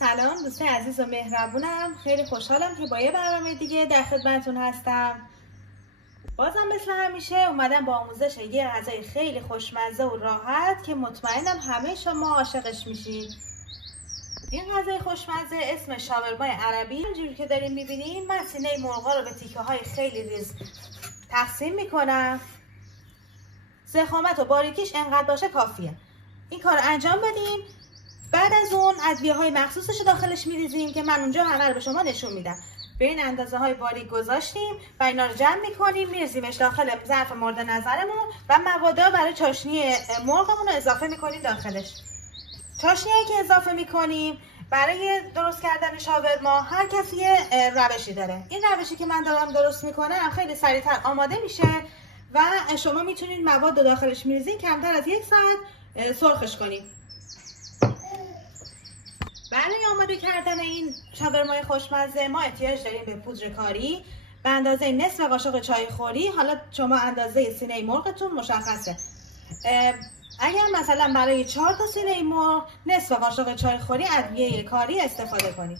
سلام دوستان عزیز و مهربونم. خیلی خوشحالم که با یه برنامه دیگه در خدمتتون هستم. بازم مثل همیشه اومدم با آموزش یه غذای خیلی خوشمزه و راحت که مطمئنم همه شما عاشقش میشین. این غذای خوشمزه اسم شاورمای عربی. اینجوری که دارین میبینین من سینه مرغا رو به تیکه های خیلی ریز تقسیم میکنم. ضخامت و باریکیش انقدر باشه کافیه. این کار انجام بدین. بعد از اون ادویه های مخصوصش رو داخلش میریزیم که من اونجا همه رو به شما نشون میدم. به این اندازه های باریک گذاشتیم و اینا رو جمع میکنیم، میریزیمش داخل ظرف مورد نظرمون و موادا برای چاشنی مرغمون رو اضافه میکنیم داخلش. چاشنیایی که اضافه میکنیم برای درست کردن شاورما هر کسی یه روشی داره. این روشی که من دارم درست میکنم خیلی سریعتر آماده میشه و شما میتونید مواد رو داخلش میریزین کمتر از 1 ساعت سرخش کنید. برای آماده کردن این شاورمای خوشمزه ما احتیاج داریم به پودر کاری به اندازه نصف قاشق چایخوری. حالا شما اندازه سینه مرغتون مشخصه. اگر مثلا برای 4 تا سینه مرغ نصف قاشق چایخوری ادویه کاری استفاده کنید.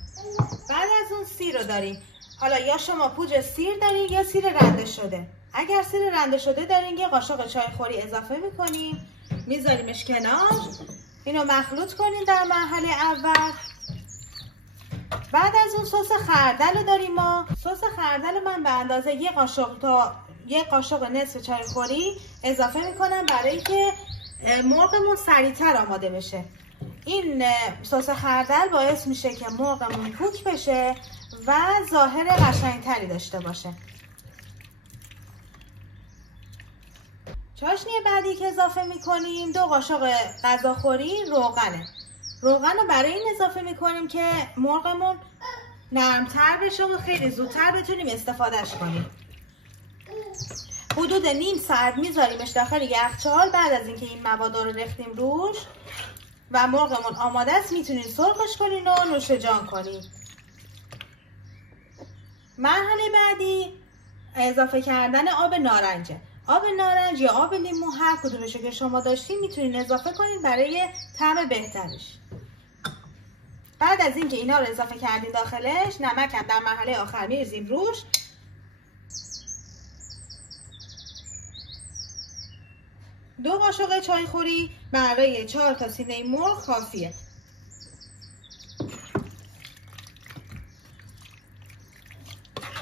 بعد از اون سیر رو داریم. حالا یا شما پودر سیر دارین یا سیر رنده شده. اگر سیر رنده شده دارین یه قاشق چایخوری اضافه میکنیم، میذاریمش کنار. اینو مخلوط کنین در مرحله اول. بعد از اون سس خردل رو داریم ما. سس خردل من به اندازه 1 قاشق تا 1 قاشق نصف چایخوری اضافه میکنم برای که مرغمون سریعتر آماده بشه. این سس خردل باعث میشه که مرغمون پوک بشه و ظاهر قشنگتری داشته باشه. چاشنی بعدی که اضافه میکنیم 2 قاشق غذاخوری روغنه. روغن رو برای این اضافه میکنیم که مرغمون نرمتر بشه و خیلی زودتر بتونیم استفادهش کنیم. حدود نیم ساعت میذاریمش داخل یخچال. بعد از اینکه این مواد رو ریختیم روش و مرغمون آماده است میتونین سرخش کنین و نوش جان کنین. مرحله بعدی اضافه کردن آب نارنجه. آب نارنج یا آب لیمو هر کدومشو که شما داشتین میتونین اضافه کنین برای طعم بهترش. بعد از اینکه اینا رو اضافه کردین داخلش نمک هم در مرحله آخر میریزیم روش. دو قاشق چایخوری برای 4 تا سینه مرغ کافیه.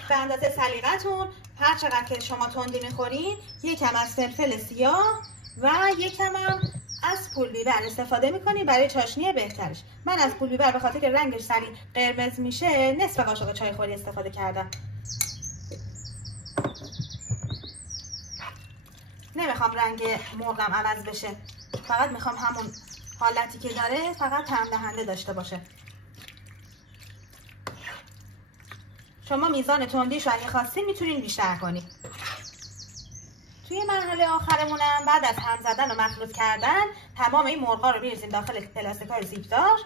به اندازه سلیقتون هر چقدر که شما تندی میخورین یکم از فلفل سیاه و یکم هم از پول بیبر استفاده میکنید برای چاشنی بهترش. من از پول بیبر به خاطر که رنگش سریع قرمز میشه نصف قاشق چایخوری استفاده کردم. نمیخوام رنگ مرغم عوض بشه، فقط میخوام همون حالتی که داره فقط طعم دهنده داشته باشه. شما میزان تندیش رو اگه خواستین میتونین بیشتر کنید. توی مرحله آخرمونم بعد از هم زدن و مخلوط کردن تمام این مرغا رو میریزیم داخل پلاستیک‌های زیپدار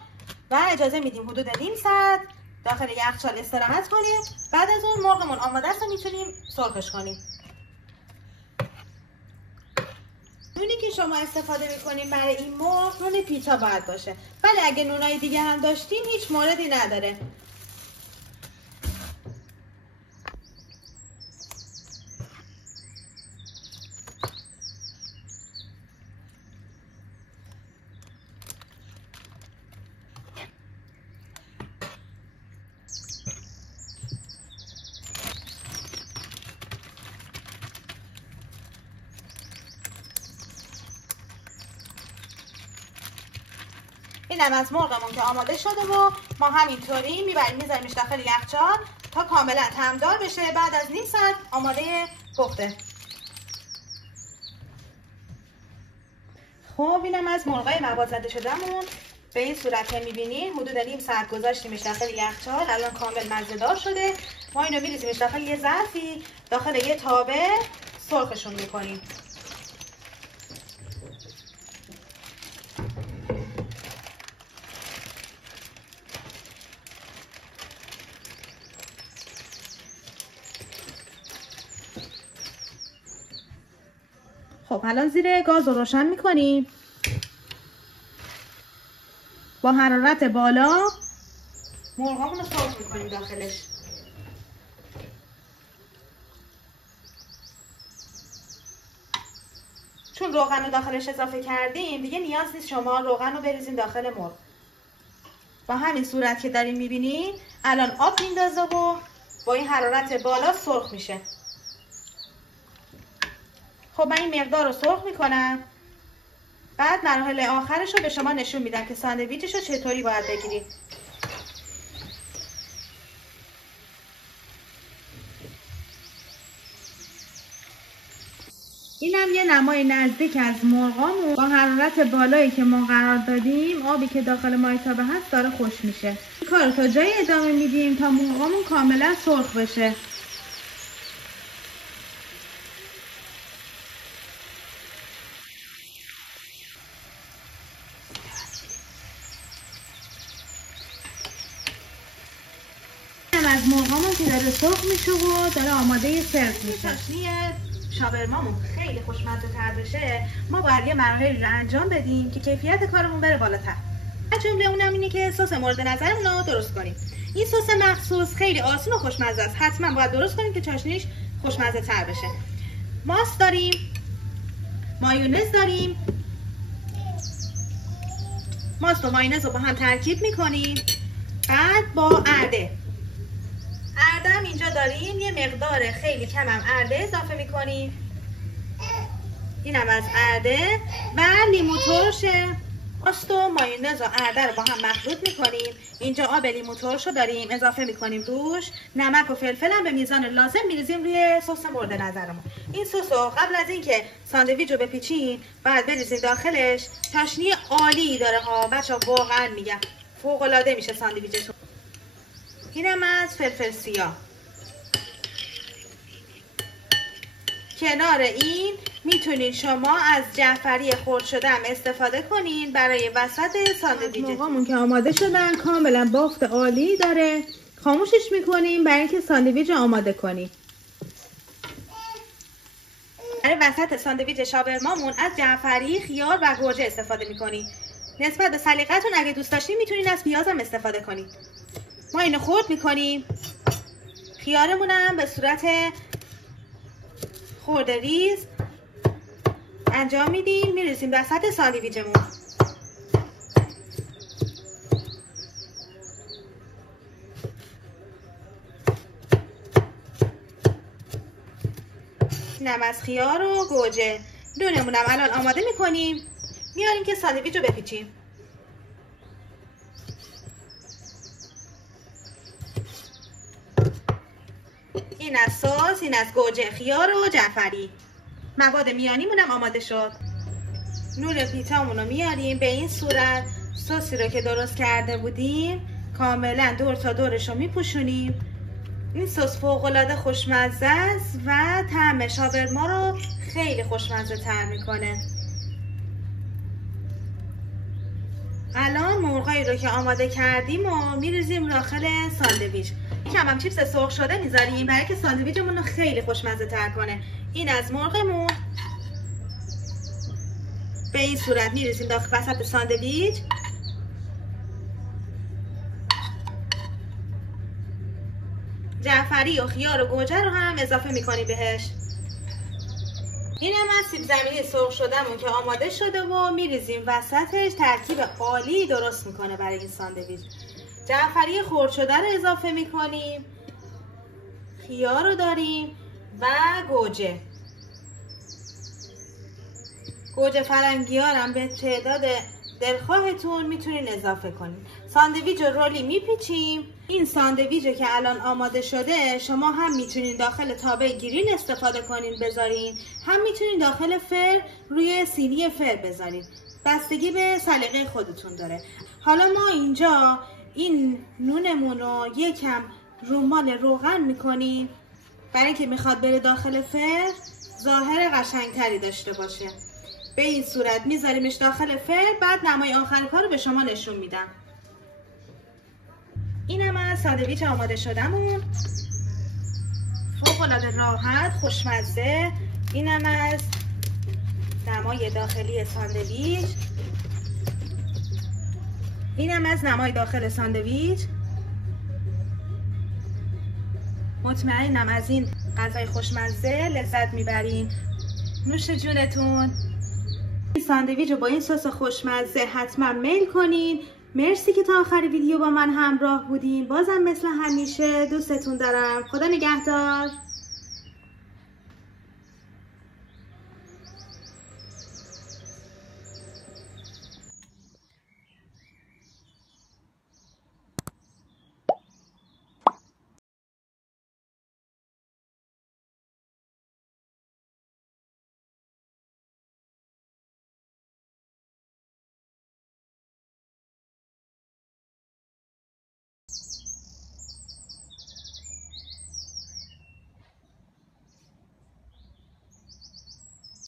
و اجازه میدیم حدود نیم ساعت داخل یخچال استراحت کنیم. بعد از اون مرغمون آماده است و میتونیم سرخش کنیم. نونی که شما استفاده میکنیم برای این مرغ نون پیتا باید باشه، ولی اگه نونای دیگه هم داشتین هیچ موردی نداره. اینم از مرغمون که آماده شده و ما همینطوری میبریم میذاریمش داخل یخچال تا کاملا طعمدار بشه. بعد از نیم ساعت آماده پخته. خب اینم از مرغای مواد زده شدهمون. به این صورت که میبینین حدود نیم ساعت گذاشتیمش داخل یخچال. الان کامل مزه‌دار شده. ما اینو میریزیمش داخل یه ظرفی، داخل یه تابه سرخشون میکنیم. خب الان زیر گاز رو روشن میکنیم با حرارت بالا مرغامون رو سرخ میکنیم داخلش. چون روغن رو داخلش اضافه کردیم دیگه نیاز نیست شما روغن رو بریزین داخل مرغ. با همین صورت که داریم میبینین الان آب میندازه و با این حرارت بالا سرخ میشه. خب من این مقدار رو سرخ میکنم. بعد مراحل آخرش رو به شما نشون میدم که ساندویچش رو چطوری باید بگیرید. اینم یه نمای نزدیک از مرغامون با حرارت بالایی که ما قرار دادیم. آبی که داخل مایتابه هست داره خوش میشه. این کار تا جایی ادامه میدیم تا مرغامون کاملا سرخ بشه. از مرغامون که داره سرخ میشه و داره آماده سرو میشه. شاورمامون خیلی خوشمزه تر بشه ما باید یه مراحلی رو انجام بدیم که کیفیت کارمون بره بالاتر. از جمله اونم اینه که سس مورد نظرمون رو درست کنیم. این سس مخصوص خیلی آسون و خوشمزه است. حتما باید درست کنیم که چاشنیش خوشمزه تر بشه. ماست داریم، مایونز داریم. ماست و مایونز رو با هم ترکیب میکنیم. بعد با ارده هم اینجا داریم. یه مقدار خیلی کم هم ارده اضافه میکنیم. اینم از ارده و لیمو ترشه. ماست و مایونز و ارده رو با هم مخلوط میکنیم. اینجا آب لیمو ترش رو داریم اضافه میکنیم روش. نمک و فلفل هم به میزان لازم میریزیم روی سس مورد نظرمون. این سس رو قبل از اینکه ساندویچ رو بپیچین بعد بریزیم داخلش. چاشنی عالی داره ها بچه‌ها، واقعا میگم فوق العاده میشه ساندویچتون. اینم از فلفل سیاه. کنار این میتونین شما از جعفری خرد شده هم استفاده کنین برای وسط ساندویچ. مرغامون که آماده شدن کاملا بافت عالی داره. خاموشش میکنیم برای اینکه ساندویچ آماده کنیم. برای وسط ساندویچ شاورمامون از جعفری، خیار و گوجه استفاده میکنیم. نسبت به سلیقتون اگه دوست داشتین میتونین از پیاز هم استفاده کنید. ما اینو خرد میکنیم. خیارمون هم به صورت خورده ریز انجام میدیم. میریزیم وسط ساندویچمون. اینم از خیار و گوجه. نونمون هم الان آماده میکنیم. میاریم که ساندویچ رو بپیچیم. این از سس، این از گوجه، خیار و جعفری. مواد میانیمون هم آماده شد. نون پیتامون رو میاریم. به این صورت سسی رو که درست کرده بودیم کاملا دور تا دورش رو میپوشونیم. این سس فوق العاده خوشمزه است و طعم شاورما رو خیلی خوشمزه تر میکنه. الان مرغایی رو که آماده کردیم و میریزیم داخل ساندویچ. کم هم چیپس سرخ شده میذاریم برای که ساندویچمون رو خیلی خوشمزه تر کنه. این از مرغمون. به این صورت میریزیم داخل وسط ساندویچ. جعفری و خیار و گوجه رو هم اضافه میکنیم بهش. این هم از سیب زمینی سرخ شدهمون که آماده شده و میریزیم وسطش. ترکیب عالی درست میکنه برای این ساندویچ. جعفری خرد شده رو اضافه میکنیم. خیار رو داریم و گوجه. گوجه فرنگیار هم به تعداد دلخواهتون میتونین اضافه کنین. ساندویچ رو رولی میپیچیم. این ساندویچ که الان آماده شده شما هم میتونین داخل تابع گریل استفاده کنین بذارین، هم میتونین داخل فر روی سینی فر بذارین. بستگی به سلیقه خودتون داره. حالا ما اینجا این نونمون رو یکم رمان روغن میکنیم برای اینکه میخواد بره داخل فر ظاهر قشنگتری داشته باشه. به این صورت میذاریمش داخل فر. بعد نمای آخر کار رو به شما نشون میدم. اینم از ساندویچ آماده شدهمون. فوق العاده راحت خوشمزه. اینم از نمای داخلی ساندویچ. اینم از نمای داخل ساندویچ. مطمئنم از این غذای خوشمزه لذت میبرین. نوش جونتون. این ساندویچ رو با این سس خوشمزه حتما میل کنین. مرسی که تا آخر ویدیو با من همراه بودین. بازم مثل همیشه دوستتون دارم. خدا نگهدار.